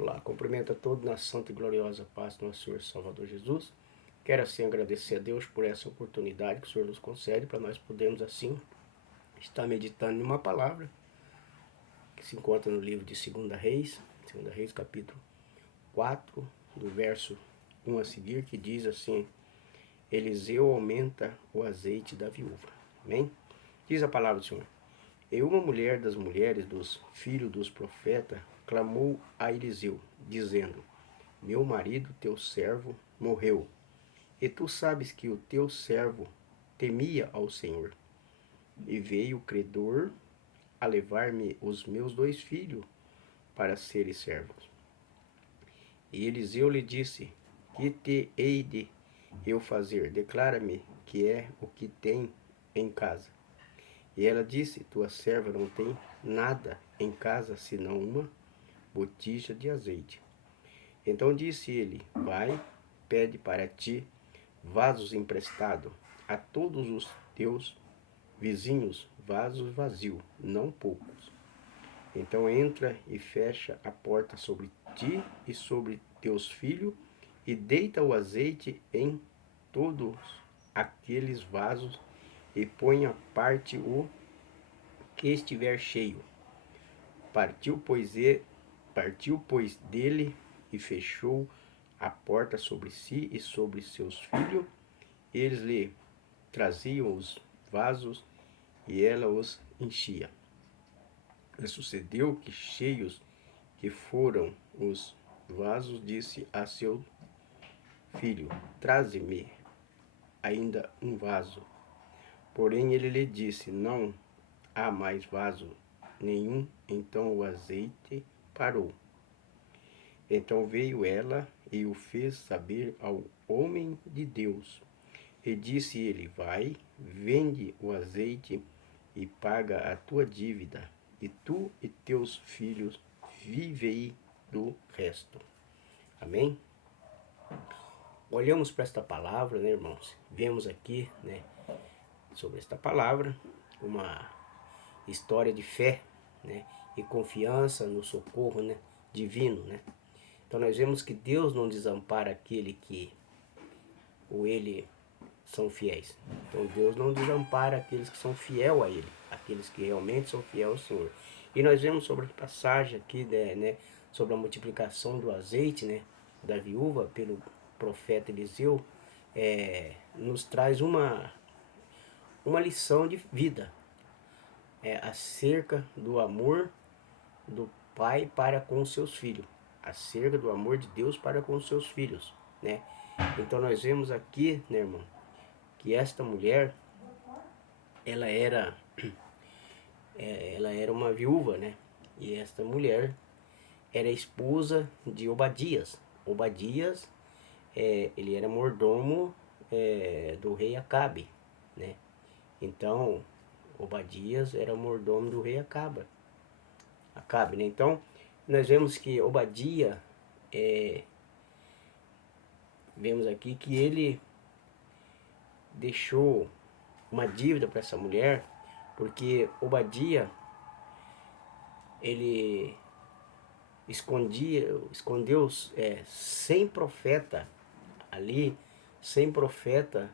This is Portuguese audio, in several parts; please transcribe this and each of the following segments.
Olá, cumprimento a todos na santa e gloriosa paz do nosso Senhor Salvador Jesus. Quero assim agradecer a Deus por essa oportunidade que o Senhor nos concede para nós podermos assim estar meditando em uma palavra que se encontra no livro de 2 Reis capítulo 4, do verso 1 a seguir, que diz assim: Eliseu aumenta o azeite da viúva. Amém? Diz a palavra do Senhor: E uma mulher das mulheres dos filhos dos profetas clamou a Eliseu, dizendo: Meu marido, teu servo, morreu, e tu sabes que o teu servo temia ao Senhor. E veio o credor a levar-me os meus 2 filhos para serem servos. E Eliseu lhe disse: Que te hei de eu fazer? Declara-me que é o que tem em casa. E ela disse: Tua serva não tem nada em casa senão uma botija de azeite. Então disse ele: Vai, pede para ti vasos emprestados a todos os teus vizinhos, vasos vazios, não poucos. Então entra e fecha a porta sobre ti e sobre teus filhos, e deita o azeite em todos aqueles vasos, e põe à parte o que estiver cheio. Partiu, pois, dele, e fechou a porta sobre si e sobre seus filhos. Eles lhe traziam os vasos, e ela os enchia. E sucedeu que, cheios que foram os vasos, disse a seu filho: Traze-me ainda um vaso. Porém ele lhe disse: Não há mais vaso nenhum. Então o azeite parou. Então veio ela e o fez saber ao homem de Deus. E disse ele: Vai, vende o azeite e paga a tua dívida, e tu e teus filhos vivei do resto. Amém? Olhamos para esta palavra, né, irmãos? Vemos aqui, né, sobre esta palavra, uma história de fé, né, e confiança no socorro, né, divino, né? Então nós vemos que Deus não desampara aquele que ou ele são fiéis. Então Deus não desampara aqueles que são fiel a Ele, aqueles que realmente são fiel ao Senhor. E nós vemos sobre a passagem aqui, né, sobre a multiplicação do azeite, né, da viúva pelo profeta Eliseu, nos traz uma lição de vida, acerca do amor do pai para com os seus filhos, acerca do amor de Deus para com os seus filhos, né? Então nós vemos aqui, né, irmão, que esta mulher, ela era, ela era uma viúva, né? E esta mulher era esposa de Obadias. Obadias, ele era mordomo do rei Acabe, né? Então, Obadias era mordomo do rei Acabe, né? Então, nós vemos que Obadia, vemos aqui que ele deixou uma dívida para essa mulher, porque Obadia, ele escondeu 100 profetas ali, 100 profetas,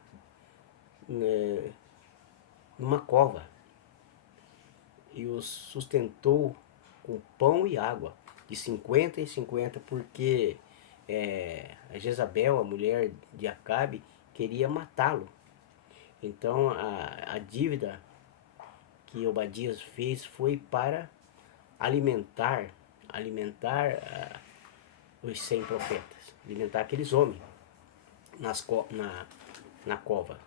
né, numa cova, e os sustentou com pão e água, de 50 em 50, porque a Jezabel, a mulher de Acabe, queria matá-lo. Então a dívida que Obadias fez foi para alimentar os 100 profetas, alimentar aqueles homens na cova.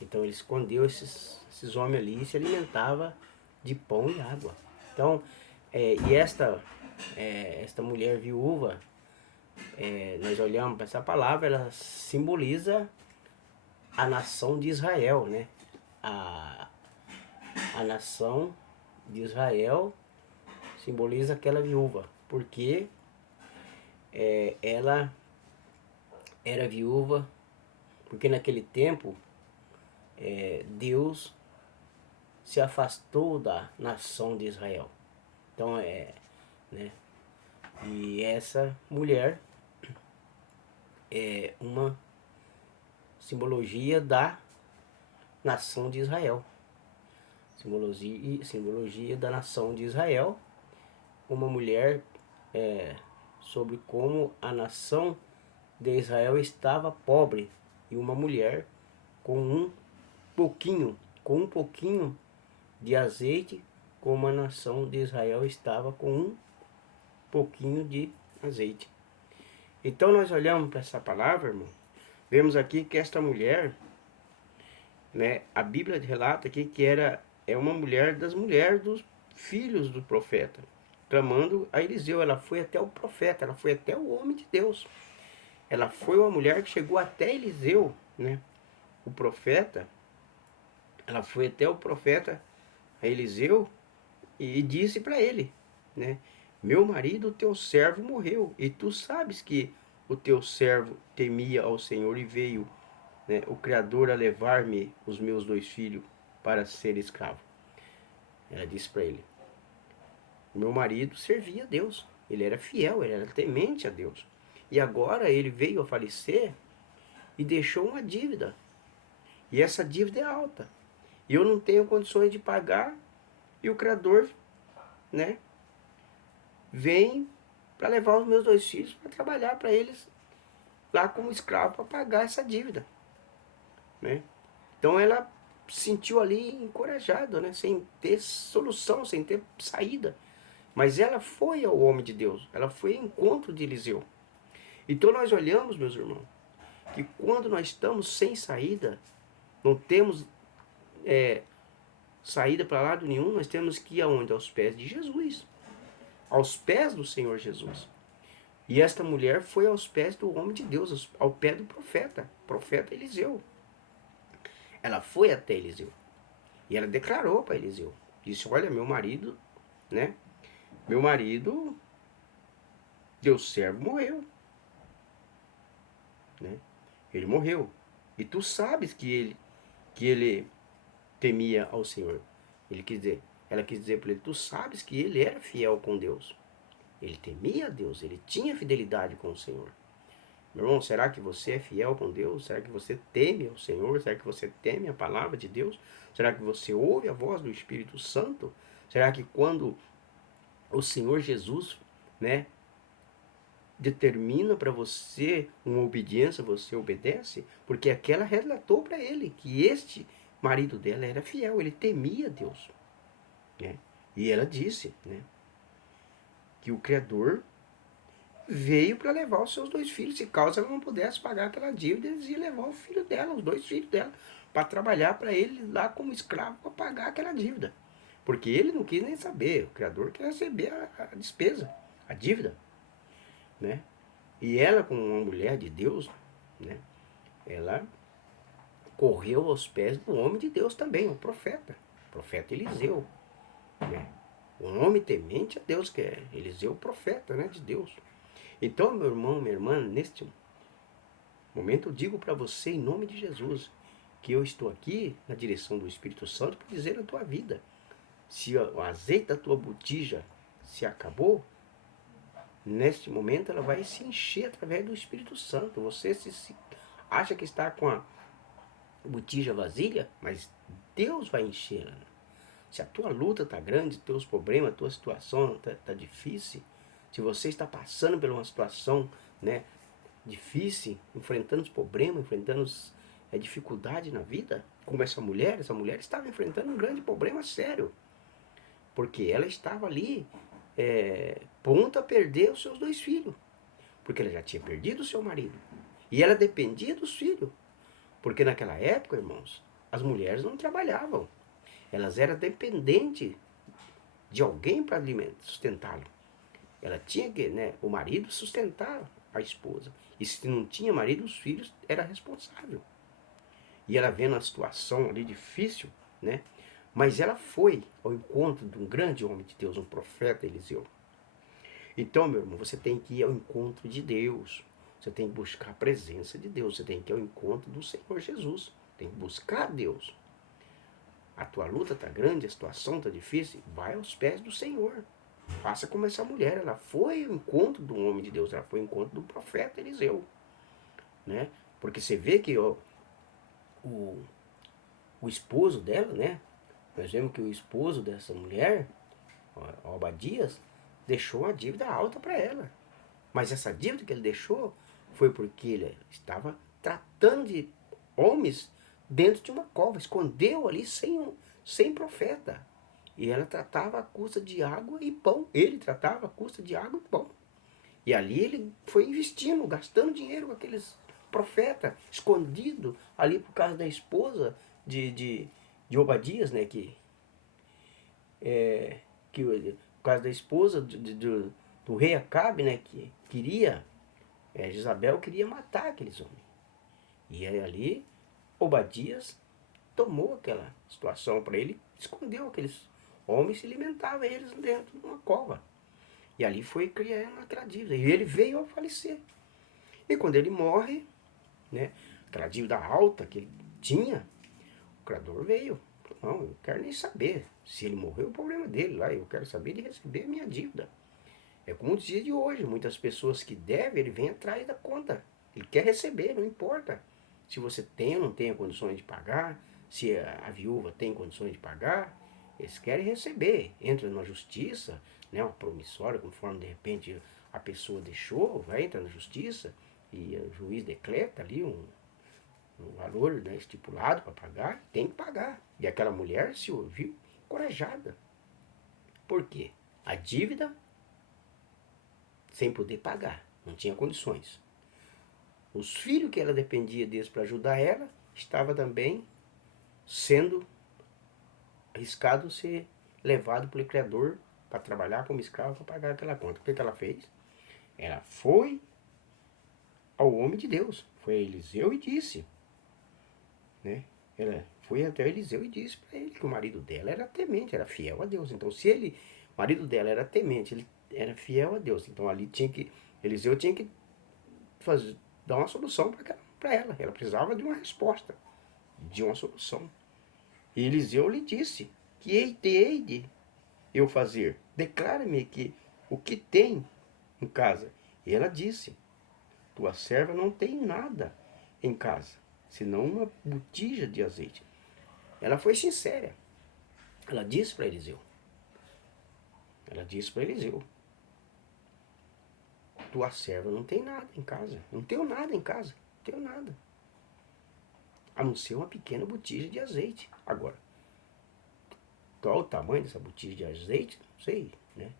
Então ele escondeu esses homens ali e se alimentava de pão e água. Então, e esta mulher viúva, nós olhamos para essa palavra, ela simboliza a nação de Israel, né? A nação de Israel simboliza aquela viúva, porque ela era viúva, porque naquele tempo Deus se afastou da nação de Israel. Então, né, E essa mulher é uma simbologia da nação de Israel. Simbologia da nação de Israel. Uma mulher sobre como a nação de Israel estava pobre. E uma mulher com um pouquinho de azeite, como a nação de Israel estava com um pouquinho de azeite. Então nós olhamos para essa palavra, irmão, vemos aqui que esta mulher, né, a Bíblia relata aqui que é uma mulher das mulheres dos filhos do profeta, clamando a Eliseu. Ela foi até o profeta, ela foi até o homem de Deus. Ela foi uma mulher que chegou até Eliseu, né, o profeta. Ela foi até o profeta Eliseu e disse para ele, né, meu marido, teu servo, morreu, e tu sabes que o teu servo temia ao Senhor e veio, né, o Criador a levar-me os meus 2 filhos para ser escravo. Ela disse para ele, meu marido servia a Deus, ele era fiel, ele era temente a Deus. E agora ele veio a falecer e deixou uma dívida. E essa dívida é alta. E eu não tenho condições de pagar. E o Criador, né, vem para levar os meus 2 filhos para trabalhar para eles lá como escravo para pagar essa dívida, né? Então ela se sentiu ali encorajada, né, sem ter solução, sem ter saída. Mas ela foi ao homem de Deus, ela foi ao encontro de Eliseu. Então nós olhamos, meus irmãos, que quando nós estamos sem saída, não temos saída para lado nenhum, nós temos que ir aonde? Aos pés de Jesus, aos pés do Senhor Jesus. E esta mulher foi aos pés do homem de Deus, ao pé do profeta Eliseu. Ela foi até Eliseu. E ela declarou para Eliseu. Disse, olha, meu marido, né? Meu marido, teu servo, morreu. Né? Ele morreu. E tu sabes que ele temia ao Senhor. Ela quis dizer para ele, tu sabes que ele era fiel com Deus. Ele temia a Deus, ele tinha fidelidade com o Senhor. Meu irmão, será que você é fiel com Deus? Será que você teme ao Senhor? Será que você teme a palavra de Deus? Será que você ouve a voz do Espírito Santo? Será que quando o Senhor Jesus, né, determina para você uma obediência, você obedece? Porque aquela relatou para ele que este marido dela era fiel, ele temia Deus, né? E ela disse, né, que o Criador veio para levar os seus 2 filhos. Se caso ela não pudesse pagar aquela dívida, eles iam levar o filho dela, os 2 filhos dela, para trabalhar para ele lá como escravo para pagar aquela dívida. Porque ele não quis nem saber, o Criador quer receber a despesa, a dívida, né? E ela, como uma mulher de Deus, né, ela correu aos pés do homem de Deus também, o profeta Eliseu, né? Um homem temente a Deus, que é Eliseu, profeta, né, de Deus. Então, meu irmão, minha irmã, neste momento eu digo para você, em nome de Jesus, que eu estou aqui na direção do Espírito Santo para dizer na tua vida, se o azeite da tua botija se acabou, neste momento ela vai se encher através do Espírito Santo. Você se acha que está com a botija vazia, mas Deus vai enchê-la. Se a tua luta está grande, teus problemas, a tua situação está difícil, se você está passando por uma situação, né, difícil, enfrentando os problemas, enfrentando dificuldade na vida, como essa mulher estava enfrentando um grande problema sério, porque ela estava ali pronta a perder os seus 2 filhos, porque ela já tinha perdido o seu marido, e ela dependia dos filhos, porque naquela época, irmãos, as mulheres não trabalhavam, elas eram dependentes de alguém para sustentá-lo. Ela tinha que, né, o marido sustentar a esposa. E se não tinha marido, os filhos era responsável. E ela vendo a situação ali difícil, né? Mas ela foi ao encontro de um grande homem de Deus, um profeta Eliseu. Então, meu irmão, você tem que ir ao encontro de Deus. Você tem que buscar a presença de Deus. Você tem que ir ao encontro do Senhor Jesus. Tem que buscar Deus. A tua luta está grande, a situação está difícil, vai aos pés do Senhor. Faça como essa mulher, ela foi ao encontro do homem de Deus, ela foi ao encontro do profeta Eliseu, né? Porque você vê que o, o esposo dela, né? Nós vemos que o esposo dessa mulher, Obadias, deixou uma dívida alta para ela. Mas essa dívida que ele deixou foi porque ele estava tratando de homens dentro de uma cova, escondeu ali sem profeta. E ela tratava a custa de água e pão. Ele tratava a custa de água e pão. E ali ele foi investindo, gastando dinheiro com aqueles profetas, escondido ali por causa da esposa de Obadias, né? Por causa da esposa do rei Acabe, né? Que queria, Jezabel queria matar aqueles homens. E aí ali Obadias tomou aquela situação para ele, escondeu aqueles homens e alimentava eles dentro de uma cova. E ali foi criando aquela dívida. E ele veio a falecer. E quando ele morre, né, aquela dívida alta que ele tinha, o credor veio. Não, eu quero nem saber. Se ele morreu, o problema dele lá. Eu quero saber de receber a minha dívida. É como os dias de hoje. Muitas pessoas que devem, ele vem atrás da conta. Ele quer receber, não importa. Se você tem ou não tem condições de pagar, se a viúva tem condições de pagar, eles querem receber. Entra na justiça, né, uma promissória, conforme de repente a pessoa deixou, vai entrar na justiça e o juiz decreta ali um valor, né, estipulado para pagar, tem que pagar. E aquela mulher se ouviu encorajada. Por quê? A dívida sem poder pagar, não tinha condições. Os filhos que ela dependia deles para ajudar ela, estava também sendo arriscado ser levado pelo Criador para trabalhar como escravo para pagar aquela conta. O que ela fez? Ela foi ao homem de Deus, foi a Eliseu e disse, né? Ela foi até Eliseu e disse para ele que o marido dela era temente, era fiel a Deus. Então, se o marido dela era temente, ele era fiel a Deus. Então, ali Eliseu tinha que dar uma solução para ela. Ela precisava de uma resposta, de uma solução. E Eliseu lhe disse: que hei de eu fazer? Declara-me que o que tem em casa. E ela disse: tua serva não tem nada em casa, senão uma botija de azeite. Ela foi sincera. Ela disse para Eliseu: tua serva não tem nada em casa. Não tenho nada em casa. Não tenho nada. A não ser uma pequena botija de azeite. Agora, qual o tamanho dessa botija de azeite? Não sei, né?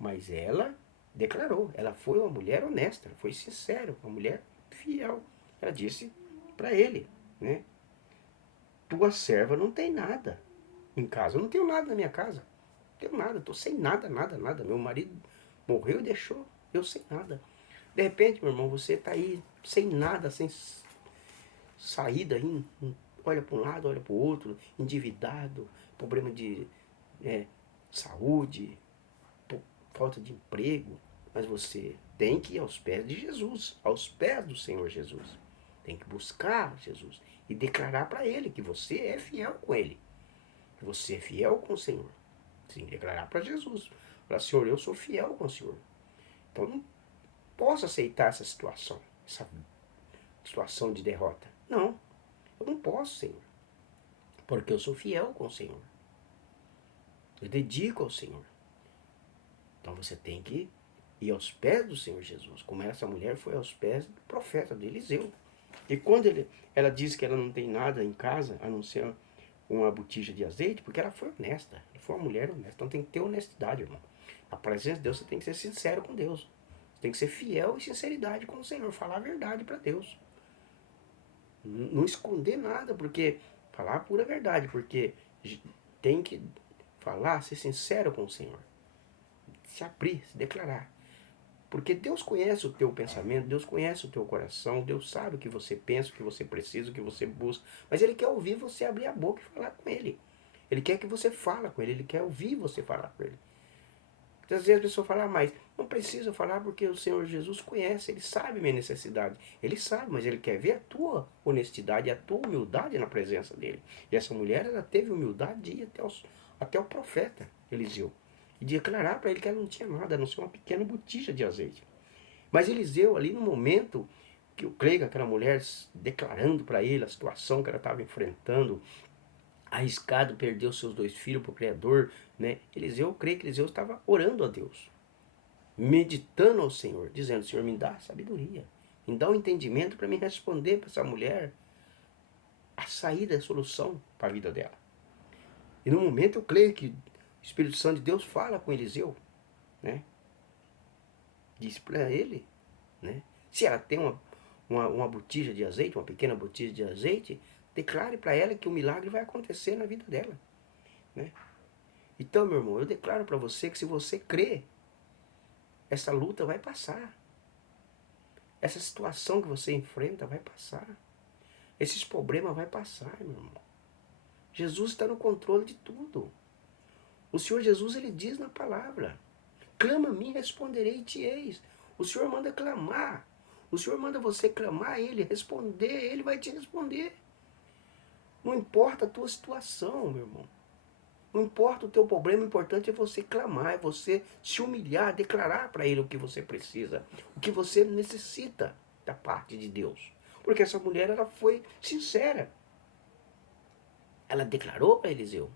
Mas ela declarou. Ela foi uma mulher honesta. Foi sincera. Uma mulher fiel. Ela disse para ele, né? Tua serva não tem nada em casa. Eu não tenho nada na minha casa. Não tenho nada. Estou sem nada, nada, nada. Meu marido morreu e deixou eu sem nada. De repente, meu irmão, você está aí sem nada, sem saída, olha para um lado, olha para o outro, endividado, problema de saúde, falta de emprego. Mas você tem que ir aos pés de Jesus, aos pés do Senhor Jesus. Tem que buscar Jesus e declarar para Ele que você é fiel com Ele, que você é fiel com o Senhor. Tem que declarar para Jesus. Falar: Senhor, eu sou fiel com o Senhor. Então não posso aceitar essa situação de derrota. Não, eu não posso, Senhor, porque eu sou fiel com o Senhor. Eu dedico ao Senhor. Então você tem que ir aos pés do Senhor Jesus, como essa mulher foi aos pés do profeta, de Eliseu. E quando ela diz que ela não tem nada em casa, a não ser uma botija de azeite, porque ela foi honesta. Ela foi uma mulher honesta. Então tem que ter honestidade, irmão. Na presença de Deus você tem que ser sincero com Deus. Você tem que ser fiel e sinceridade com o Senhor. Falar a verdade para Deus. Não esconder nada, porque falar a pura verdade, porque tem que falar, ser sincero com o Senhor. Se abrir, se declarar. Porque Deus conhece o teu pensamento, Deus conhece o teu coração, Deus sabe o que você pensa, o que você precisa, o que você busca. Mas Ele quer ouvir você abrir a boca e falar com Ele. Ele quer que você fale com Ele, Ele quer ouvir você falar com Ele. Às vezes a pessoa fala: mas não precisa falar porque o Senhor Jesus conhece, Ele sabe minha necessidade. Ele sabe, mas Ele quer ver a tua honestidade, a tua humildade na presença dEle. E essa mulher, ela teve humildade de ir até o profeta Eliseu. e declarar para ele que ela não tinha nada, a não ser uma pequena botija de azeite. Mas Eliseu, ali no momento que eu creio que aquela mulher declarando para ele a situação que ela estava enfrentando, arriscado, perdeu seus 2 filhos para o Criador, né? Eu creio que Eliseu estava orando a Deus, meditando ao Senhor, dizendo: Senhor, me dá sabedoria, me dá um entendimento para me responder para essa mulher a saída, a solução para a vida dela. E no momento eu creio que o Espírito Santo de Deus fala com Eliseu, né? Diz para ele, né? Se ela tem uma botija de azeite, uma pequena botija de azeite, declare para ela que o milagre vai acontecer na vida dela, né? Então, meu irmão, eu declaro para você que se você crê, essa luta vai passar. Essa situação que você enfrenta vai passar. Esses problemas vai passar, meu irmão. Jesus está no controle de tudo. O Senhor Jesus, ele diz na palavra: clama a mim, responderei e te eis. O Senhor manda clamar. O Senhor manda você clamar a Ele, responder, Ele vai te responder. Não importa a tua situação, meu irmão. Não importa o teu problema, o importante é você clamar, é você se humilhar, declarar para Ele o que você precisa, o que você necessita da parte de Deus. Porque essa mulher, ela foi sincera. Ela declarou para Eliseu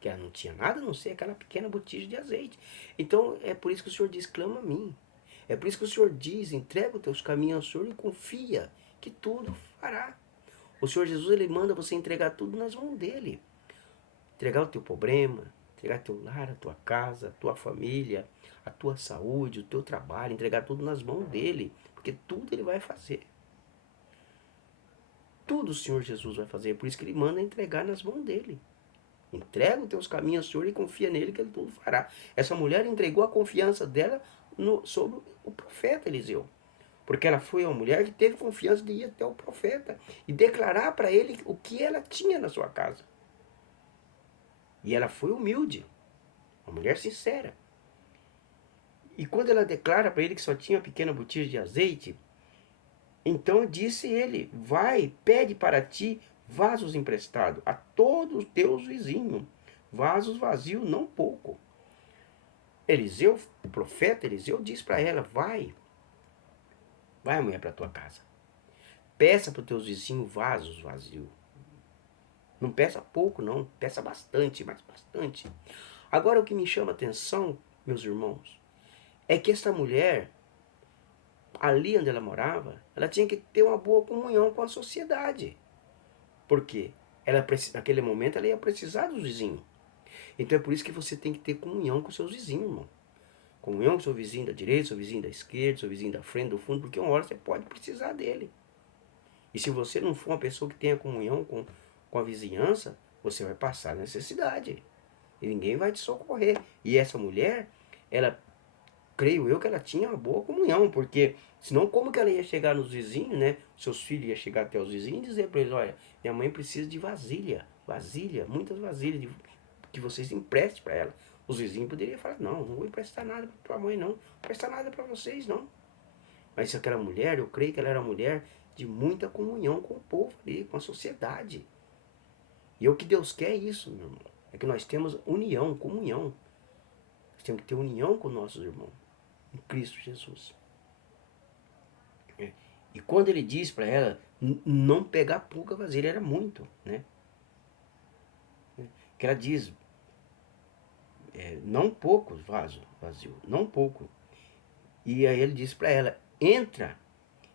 que ela não tinha nada a não ser aquela pequena botija de azeite. Então é por isso que o Senhor diz: clama a mim. É por isso que o Senhor diz: entrega os teus caminhos ao Senhor e confia que tudo fará. O Senhor Jesus, ele manda você entregar tudo nas mãos dele. Entregar o teu problema, entregar teu lar, a tua casa, a tua família, a tua saúde, o teu trabalho, entregar tudo nas mãos dele, porque tudo ele vai fazer. Tudo o Senhor Jesus vai fazer, por isso que ele manda entregar nas mãos dele. Entrega os teus caminhos ao Senhor e confia nele que ele tudo fará. Essa mulher entregou a confiança dela sobre o profeta Eliseu. Porque ela foi uma mulher que teve confiança de ir até o profeta e declarar para ele o que ela tinha na sua casa. E ela foi humilde, uma mulher sincera. E quando ela declara para ele que só tinha uma pequena botija de azeite, então disse ele: vai, pede para ti vasos emprestados a todos os teus vizinhos, vasos vazios, não pouco. Eliseu, o profeta Eliseu, diz para ela: vai, mulher, para tua casa. Peça para os teus vizinhos vasos vazios. Não peça pouco, não, peça bastante, mas bastante. Agora o que me chama a atenção, meus irmãos, é que essa mulher, ali onde ela morava, ela tinha que ter uma boa comunhão com a sociedade. Por quê? Naquele momento ela ia precisar dos vizinhos. Então é por isso que você tem que ter comunhão com seus vizinhos, irmão. Comunhão com seu vizinho da direita, seu vizinho da esquerda, seu vizinho da frente, do fundo, porque uma hora você pode precisar dele. E se você não for uma pessoa que tenha comunhão com a vizinhança, você vai passar necessidade. E ninguém vai te socorrer. E essa mulher, ela, creio eu que ela tinha uma boa comunhão, porque senão como que ela ia chegar nos vizinhos, né? Seus filhos iam chegar até os vizinhos e dizer para eles: olha, minha mãe precisa de vasilha, muitas vasilhas que vocês emprestem para ela. Os vizinhos poderiam falar: não vou emprestar nada para tua mãe, não vou emprestar nada para vocês, não. Mas se aquela mulher, eu creio que ela era uma mulher de muita comunhão com o povo ali, com a sociedade. E o que Deus quer é isso, meu irmão. É que nós temos união, comunhão. Nós temos que ter união com nossos irmãos, em Cristo Jesus. E quando ele diz para ela não pegar pouca vasilha, era muito, né? Que ela diz, não poucos vasos vazio, não pouco. E aí ele diz para ela: entra.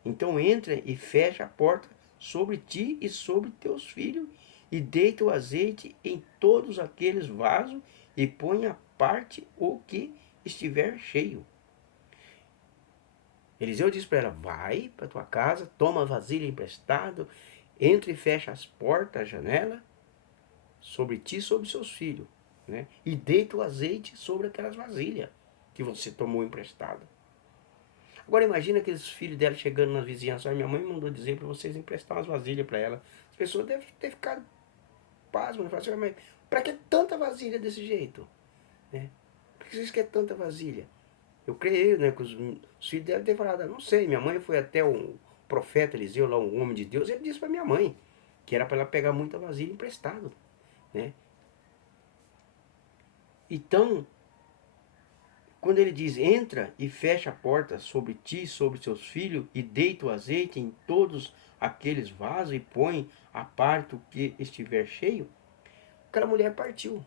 Então entra e fecha a porta sobre ti e sobre teus filhos, e deita o azeite em todos aqueles vasos, e põe à parte o que estiver cheio. Eliseu diz para ela: vai para tua casa, toma a vasilha emprestada, entra e fecha as portas, a janela, sobre ti e sobre seus filhos, né? E deita o azeite sobre aquelas vasilhas que você tomou emprestado. Agora imagina aqueles filhos dela chegando na vizinhança: minha mãe mandou dizer para vocês emprestar umas vasilhas para ela. As pessoas devem ter ficado pasmas, né? Assim: mas para que tanta vasilha desse jeito? Né? Por que vocês querem tanta vasilha? Eu creio, né, que os filhos devem ter falado: não sei, minha mãe foi até um profeta Eliseu, lá um homem de Deus, ele disse para minha mãe que era para ela pegar muita vasilha emprestado, né? Então, quando ele diz, entra e fecha a porta sobre ti, sobre seus filhos, e deita o azeite em todos aqueles vasos e põe a parte o que estiver cheio, aquela mulher partiu.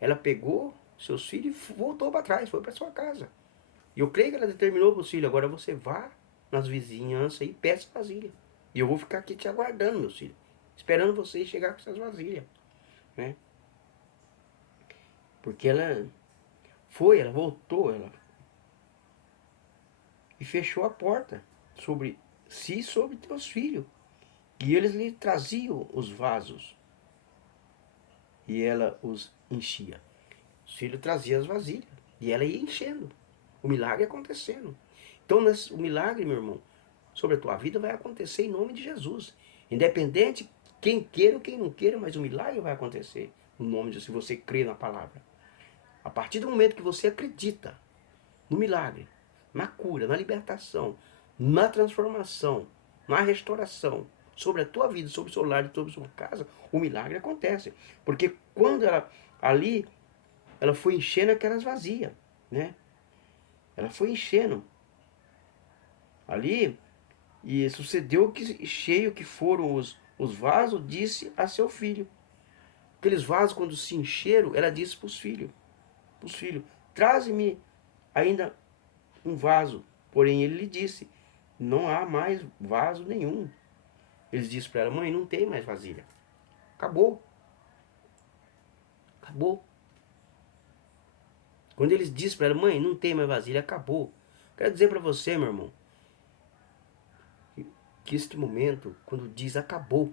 Ela pegou seus filhos e voltou para trás, foi para sua casa. E eu creio que ela determinou para os filhos, agora você vá nas vizinhanças e peça vasilha. E eu vou ficar aqui te aguardando, meus filhos, esperando vocês chegar com essas vasilhas, né? Porque ela ela voltou, e fechou a porta sobre si e sobre teus filhos. E eles lhe traziam os vasos. E ela os enchia. Os filhos traziam as vasilhas. E ela ia enchendo. O milagre acontecendo. Então o milagre, meu irmão, sobre a tua vida vai acontecer em nome de Jesus. Independente quem queira ou quem não queira, mas o milagre vai acontecer no nome de Jesus, se você crê na palavra. A partir do momento que você acredita no milagre, na cura, na libertação, na transformação, na restauração, sobre a tua vida, sobre o seu lar, sobre a sua casa, o milagre acontece. Porque quando ela foi enchendo aquelas vazias, né? Ela foi enchendo ali, e sucedeu que cheio que foram os vasos, disse a seu filho. Aqueles vasos, quando se encheram, ela disse para os filhos, traze-me ainda um vaso. Porém ele lhe disse, não há mais vaso nenhum. Eles disseram para ela, mãe, não tem mais vasilha. Acabou. Acabou. Quando eles disseram para ela, mãe, não tem mais vasilha, acabou. Quero dizer para você, meu irmão, que este momento, quando diz acabou,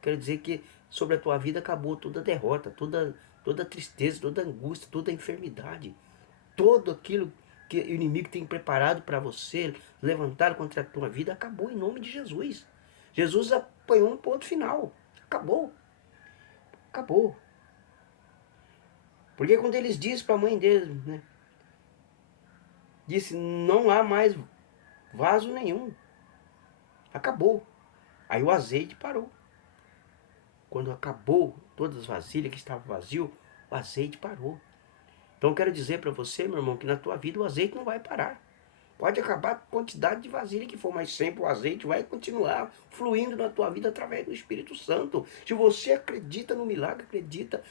quero dizer que sobre a tua vida acabou toda derrota, toda tristeza, toda angústia, toda enfermidade. Tudo aquilo que o inimigo tem preparado para você, levantar contra a tua vida, acabou em nome de Jesus. Jesus apanhou um ponto final. Acabou. Acabou. Porque quando eles dizem para a mãe deles, né? Disse, não há mais vaso nenhum. Acabou. Aí o azeite parou. Quando acabou todas as vasilhas que estavam vazias, o azeite parou. Então eu quero dizer para você, meu irmão, que na tua vida o azeite não vai parar. Pode acabar a quantidade de vasilha que for, mas sempre o azeite vai continuar fluindo na tua vida através do Espírito Santo. Se você acredita no milagre, acredita,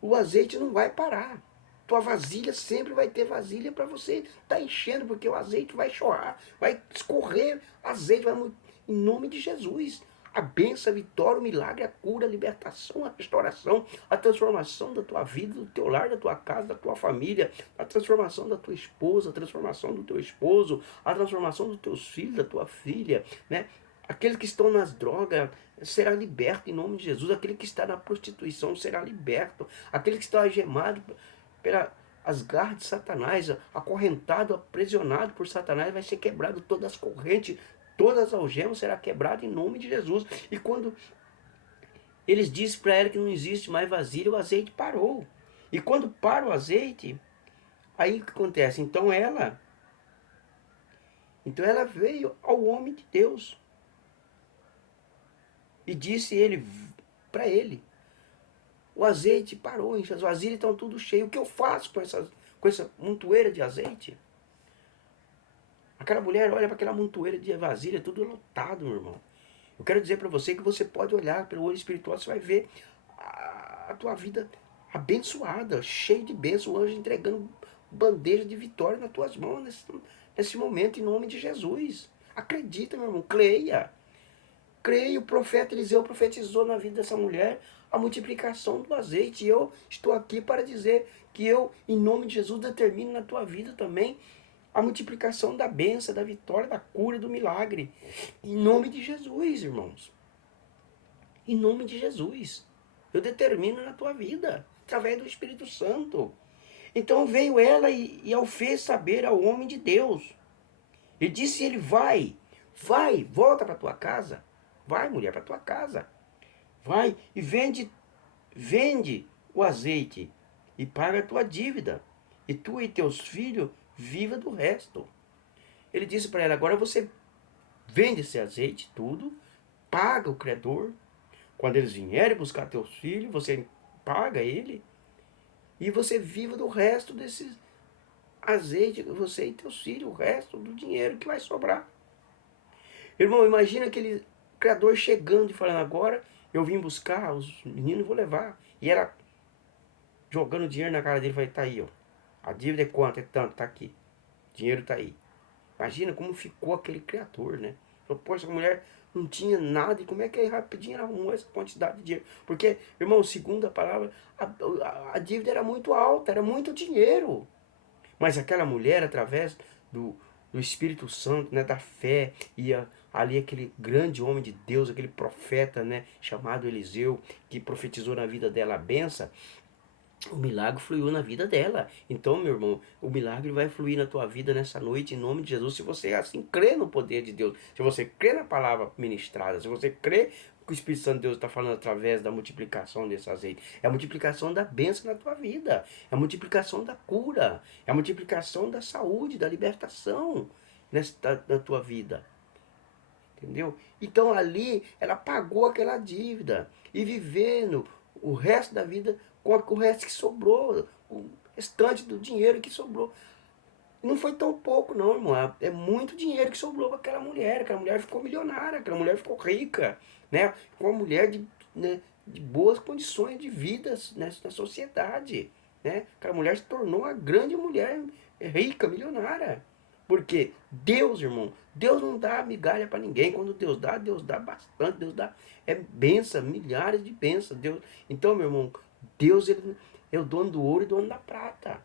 o azeite não vai parar. Tua vasilha sempre vai ter vasilha para você estar enchendo, porque o azeite vai chorar, vai escorrer azeite, em nome de Jesus. A bênção, a vitória, o milagre, a cura, a libertação, a restauração, a transformação da tua vida, do teu lar, da tua casa, da tua família, a transformação da tua esposa, a transformação do teu esposo, a transformação dos teus filhos, da tua filha, né? Aqueles que estão nas drogas será liberto em nome de Jesus. Aquele que está na prostituição será liberto. Aquele que está algemado pelas garras de Satanás, acorrentado, aprisionado por Satanás, vai ser quebrado todas as correntes, todas as algemas será quebrado em nome de Jesus. E quando eles dizem para ela que não existe mais vasilha, o azeite parou. E quando para o azeite, aí o que acontece? Então ela veio ao homem de Deus e disse ele para ele, o azeite parou, as vasilhas estão tudo cheias. O que eu faço com essa montoeira de azeite? Aquela mulher olha para aquela montoeira de vasilha, tudo lotado, meu irmão. Eu quero dizer para você que você pode olhar pelo olho espiritual, você vai ver a tua vida abençoada, cheia de bênção, o anjo entregando bandeja de vitória nas tuas mãos nesse momento, em nome de Jesus. Acredita, meu irmão, creia. Creia, o profeta Eliseu profetizou na vida dessa mulher a multiplicação do azeite. E eu estou aqui para dizer que eu, em nome de Jesus, determino na tua vida também a multiplicação da bênção, da vitória, da cura, do milagre. Em nome de Jesus, irmãos. Em nome de Jesus. Eu determino na tua vida, através do Espírito Santo. Então veio ela e ao fez saber ao homem de Deus. E disse ele, vai, volta para tua casa. Vai, mulher, para tua casa. Vai e vende o azeite e paga a tua dívida. E tu e teus filhos viva do resto. Ele disse para ela, agora você vende esse azeite, tudo, paga o credor. Quando eles vierem buscar teus filhos, você paga ele. E você viva do resto azeite, você e teus filhos, o resto do dinheiro que vai sobrar. Irmão, imagina aquele criador chegando e falando, agora eu vim buscar os meninos e vou levar. E ela jogando dinheiro na cara dele, falei, tá aí, ó. A dívida é quanto? É tanto, tá aqui. O dinheiro tá aí. Imagina como ficou aquele criador, né? Falou, poxa, a mulher não tinha nada, e como é que aí rapidinho ela arrumou essa quantidade de dinheiro? Porque, irmão, segundo a palavra, a dívida era muito alta, era muito dinheiro. Mas aquela mulher, através do Espírito Santo, né, da fé, ali aquele grande homem de Deus, aquele profeta, né, chamado Eliseu, que profetizou na vida dela a benção, o milagre fluiu na vida dela. Então, meu irmão, o milagre vai fluir na tua vida nessa noite, em nome de Jesus, se você assim crê no poder de Deus, se você crê na palavra ministrada, se você crê que o Espírito Santo de Deus está falando através da multiplicação desse azeite. É a multiplicação da bênção na tua vida, é a multiplicação da cura, é a multiplicação da saúde, da libertação na tua vida. Entendeu? Então ali ela pagou aquela dívida e vivendo o resto da vida com o resto que sobrou, o restante do dinheiro que sobrou. Não foi tão pouco não, irmão. É muito dinheiro que sobrou para aquela mulher. Aquela mulher ficou milionária, aquela mulher ficou rica, né? Ficou uma mulher né, de boas condições de vida na sociedade, né? Aquela mulher se tornou uma grande mulher rica, milionária. Porque Deus, irmão, Deus não dá migalha para ninguém. Quando Deus dá bastante. Deus dá benção, milhares de bênçãos. Deus. Então, meu irmão, Deus ele é o dono do ouro e dono da prata.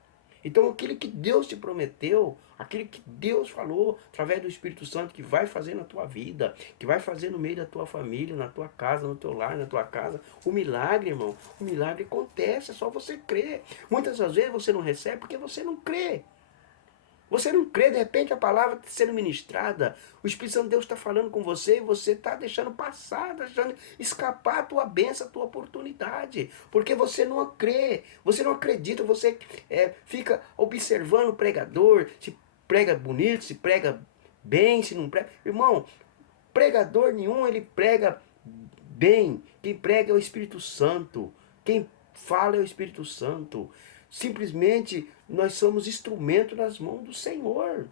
Então, aquilo que Deus te prometeu, aquilo que Deus falou através do Espírito Santo que vai fazer na tua vida, que vai fazer no meio da tua família, na tua casa, no teu lar, na tua casa, o milagre, irmão, o milagre acontece, é só você crer. Muitas das vezes você não recebe porque você não crê. Você não crê, de repente a palavra está sendo ministrada, o Espírito Santo de Deus está falando com você e você está deixando passar, deixando escapar a tua bênção, a tua oportunidade, porque você não crê, você não acredita, você fica observando o pregador, se prega bonito, se prega bem, se não prega. Irmão, pregador nenhum ele prega bem, quem prega é o Espírito Santo, quem fala é o Espírito Santo. Simplesmente nós somos instrumento nas mãos do Senhor.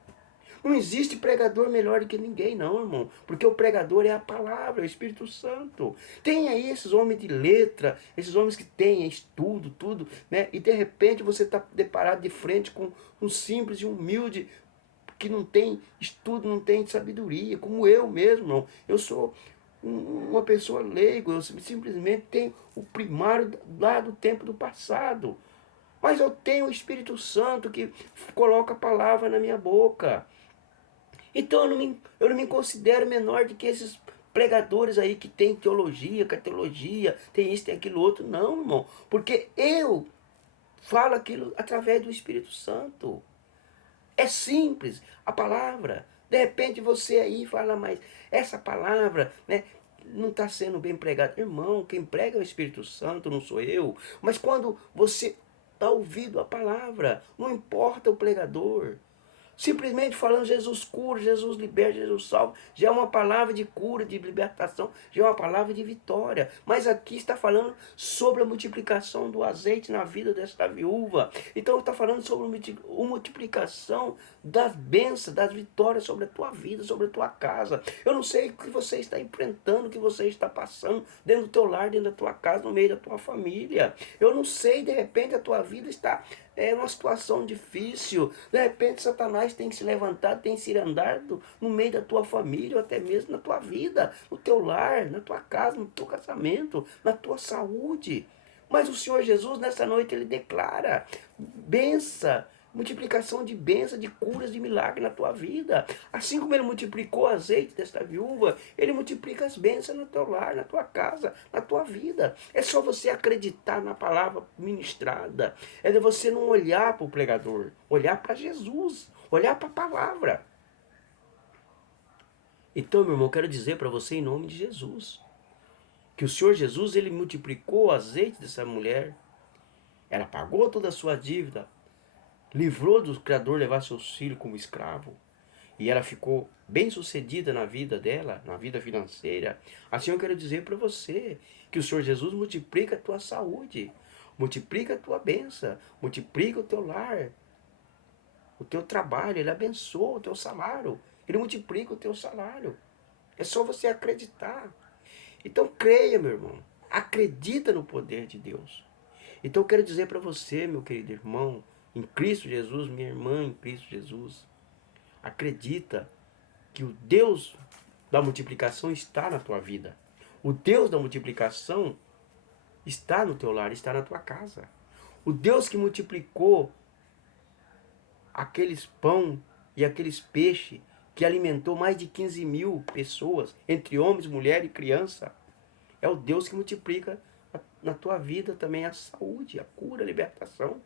Não existe pregador melhor do que ninguém, não, irmão. Porque o pregador é a palavra, é o Espírito Santo. Tem aí esses homens de letra, esses homens que têm estudo, tudo, né? E de repente você está deparado de frente com um simples e humilde que não tem estudo, não tem sabedoria, como eu mesmo, irmão. Eu sou uma pessoa leigo, eu simplesmente tenho o primário lá do tempo do passado. Mas eu tenho o Espírito Santo que coloca a palavra na minha boca. Então eu não me considero menor do que esses pregadores aí que tem teologia, que a teologia tem isso, tem aquilo outro. Não, irmão. Porque eu falo aquilo através do Espírito Santo. É simples a palavra. De repente você aí fala, mas essa palavra, né, não está sendo bem pregada. Irmão, quem prega é o Espírito Santo, não sou eu. Mas quando você dá ouvido à palavra, não importa o pregador. Simplesmente falando Jesus cura, Jesus liberta, Jesus salva, já é uma palavra de cura, de libertação, já é uma palavra de vitória. Mas aqui está falando sobre a multiplicação do azeite na vida desta viúva. Então está falando sobre a multiplicação das bênçãos, das vitórias sobre a tua vida, sobre a tua casa. Eu não sei o que você está enfrentando, o que você está passando dentro do teu lar, dentro da tua casa, no meio da tua família. Eu não sei, de repente a tua vida está uma situação difícil. De repente Satanás tem se levantado, tem se andado no meio da tua família, ou até mesmo na tua vida, no teu lar, na tua casa, no teu casamento, na tua saúde. Mas o Senhor Jesus nessa noite ele declara benção, multiplicação de bênçãos, de curas, de milagres na tua vida. Assim como ele multiplicou o azeite desta viúva, ele multiplica as bênçãos no teu lar, na tua casa, na tua vida. É só você acreditar na palavra ministrada. É de você não olhar para o pregador, olhar para Jesus, olhar para a palavra. Então, meu irmão, quero dizer para você em nome de Jesus, que o Senhor Jesus, ele multiplicou o azeite dessa mulher. Ela pagou toda a sua dívida, livrou do Criador levar seus filhos como escravo. E ela ficou bem sucedida na vida dela, na vida financeira. Assim eu quero dizer para você que o Senhor Jesus multiplica a tua saúde, multiplica a tua bênção, multiplica o teu lar. O teu trabalho, Ele abençoa o teu salário. Ele multiplica o teu salário. É só você acreditar. Então creia, meu irmão. Acredita no poder de Deus. Então eu quero dizer para você, meu querido irmão, em Cristo Jesus, minha irmã em Cristo Jesus, acredita que o Deus da multiplicação está na tua vida. O Deus da multiplicação está no teu lar, está na tua casa. O Deus que multiplicou aqueles pão e aqueles peixes que alimentou mais de 15 mil pessoas, entre homens, mulher e criança, é o Deus que multiplica na tua vida também a saúde, a cura, a libertação.